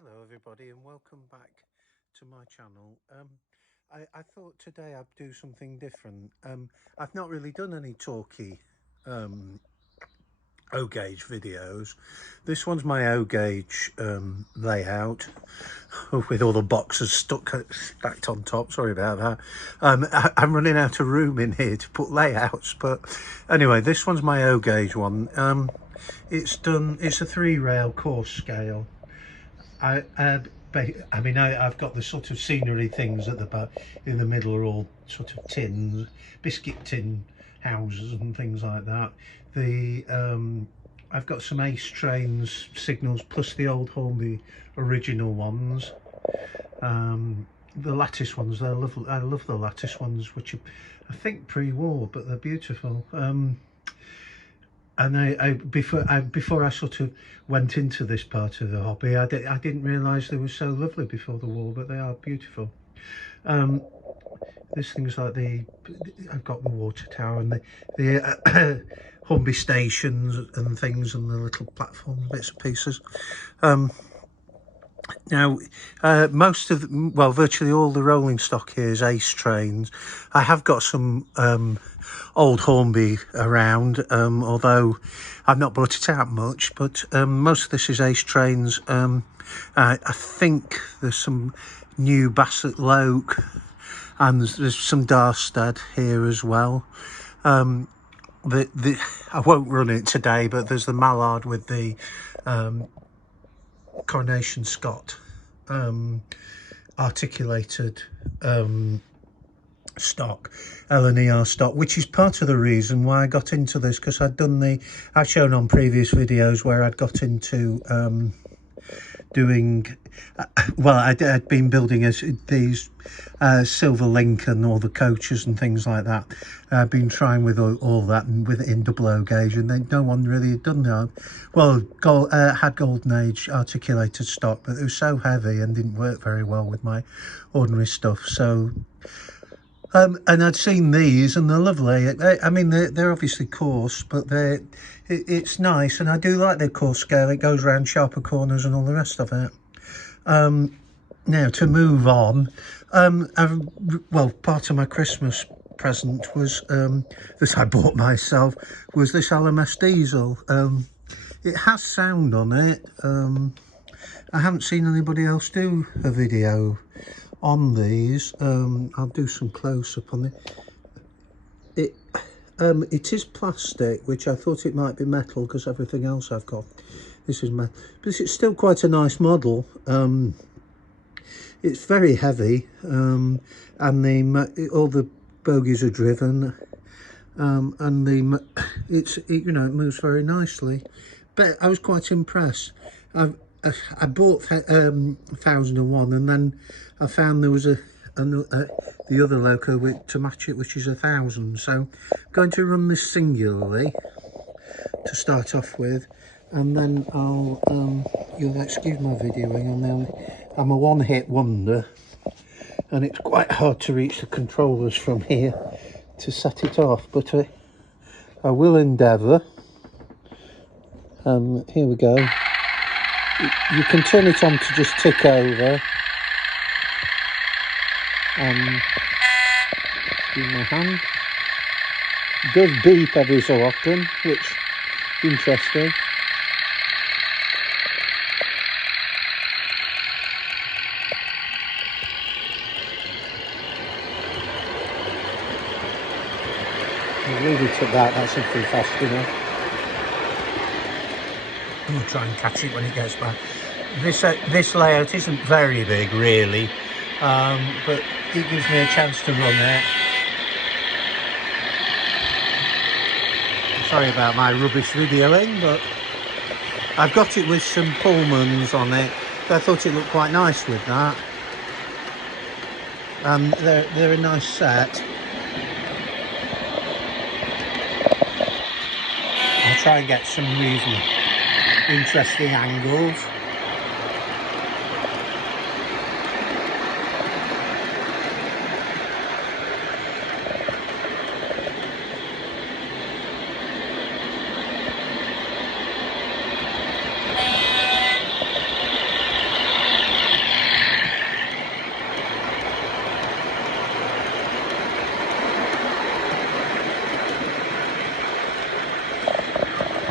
Hello everybody and welcome back to my channel. I thought today I'd do something different. I've not really done any talky O gauge videos. This one's my O gauge layout with all the boxes stacked on top. Sorry about that. I'm running out of room in here to put layouts, but anyway, this one's my O gauge one. It's a 3-rail course scale. I've got the sort of scenery things at the back. In the middle are all sort of tins, biscuit tin houses and things like that. I've got some Ace Trains signals plus the old Hornby original ones. The lattice ones, they're lovely. I love the lattice ones, which are, I think, pre-war, but they're beautiful. And before I sort of went into this part of the hobby, I didn't realise they were so lovely before the war, but they are beautiful. There's things like I've got the water tower and the Hornby stations and things, and the little platform bits and pieces. Now, virtually all the rolling stock here is Ace Trains. I have got some old Hornby around, although I've not brought it out much, but most of this is Ace Trains. I think there's some new Bassett Loke, and there's some Darstad here as well. I won't run it today, but there's the Mallard with the Coronation Scott articulated stock, LNER stock, which is part of the reason why I got into this, because I've shown on previous videos where I'd got into doing I'd been building these Silver Lincoln, all the coaches and things like that. I've been trying with all that and in double O gauge, and then no one really had done that. Well, had Golden Age articulated stock, but it was so heavy and didn't work very well with my ordinary stuff. So and I'd seen these and they're lovely. I mean, they're obviously coarse, but it's nice, and I do like their coarse scale. It goes around sharper corners and all the rest of it. Now to move on, part of my Christmas present was that I bought myself was this LMS diesel. It has sound on it. I haven't seen anybody else do a video on these. I'll do some close-up on it. It is plastic, which I thought it might be metal because everything else I've got this is metal, but it's still quite a nice model. It's very heavy, and all the bogies are driven, and it moves very nicely. But I was quite impressed. I bought 1001, and then I found there was the other loco to match it, which is 1000. So I'm going to run this singularly to start off with, and then you'll excuse my videoing, and then I'm a one-hit wonder, and it's quite hard to reach the controllers from here to set it off, but I will endeavour. Here we go. You can turn it on to just tick over. Excuse my hand. It does beep every so often, which is interesting. I'll leave it at that. That's something fast enough. We'll try and catch it when it gets back. This layout isn't very big, really, but it gives me a chance to run it. Sorry about my rubbish videoing, but I've got it with some Pullmans on it. I thought it looked quite nice with that. They're a nice set. I'll try and get some reasonable interesting angles.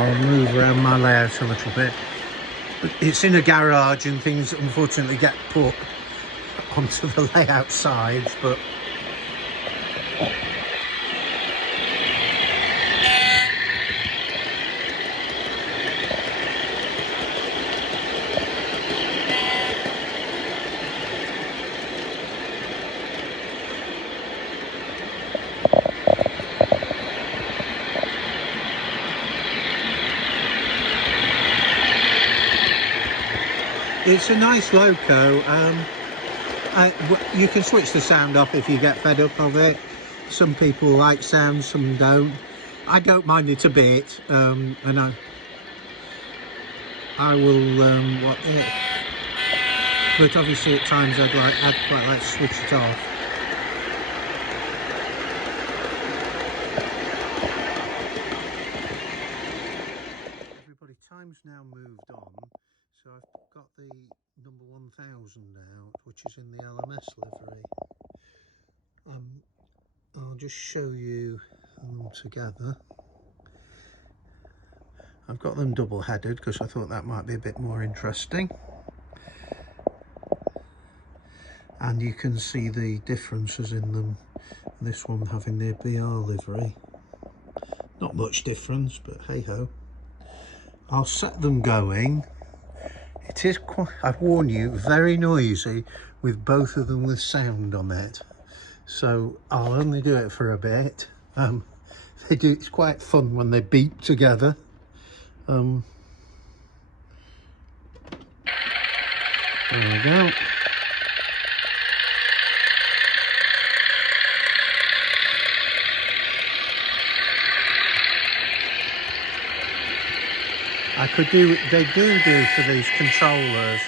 I'll move around my layout a little bit. But it's in a garage and things unfortunately get put onto the layout sides, but it's a nice loco. You can switch the sound off if you get fed up of it. Some people like sound, some don't. I don't mind it a bit, and I will what it. But obviously at times I'd quite like to switch it off. Everybody, time's now moved on. So I've got the number 1000 out, which is in the LMS livery. I'll just show you them together. I've got them double headed because I thought that might be a bit more interesting. And you can see the differences in them. This one having the BR livery. Not much difference, but hey ho. I'll set them going. It is quite, I warn you, very noisy with both of them with sound on it. So I'll only do it for a bit. It's quite fun when they beep together. There we go. They do for these controllers.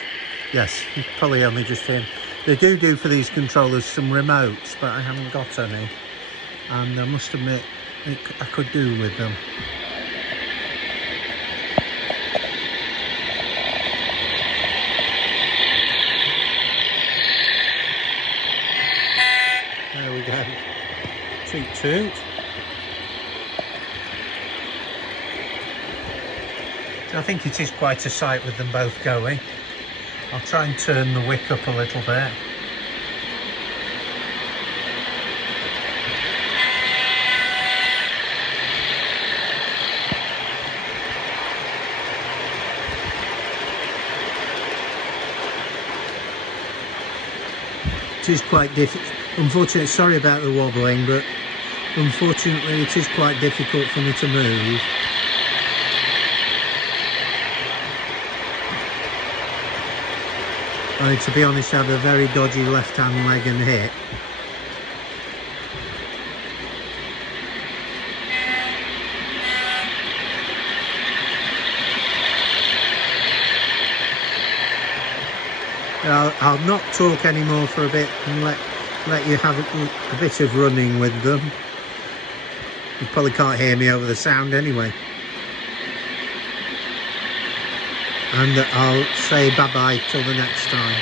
Yes, you probably only just hear. They do for these controllers some remotes, but I haven't got any. And I must admit, I could do with them. There we go. Toot toot. I think it is quite a sight with them both going. I'll try and turn the wick up a little bit. It is quite difficult. Unfortunately, sorry about the wobbling, but unfortunately it is quite difficult for me to move. To be honest, I have a very dodgy left-hand leg and hip. I'll not talk anymore for a bit and let you have a bit of running with them. You probably can't hear me over the sound anyway. And I'll say bye-bye till the next time.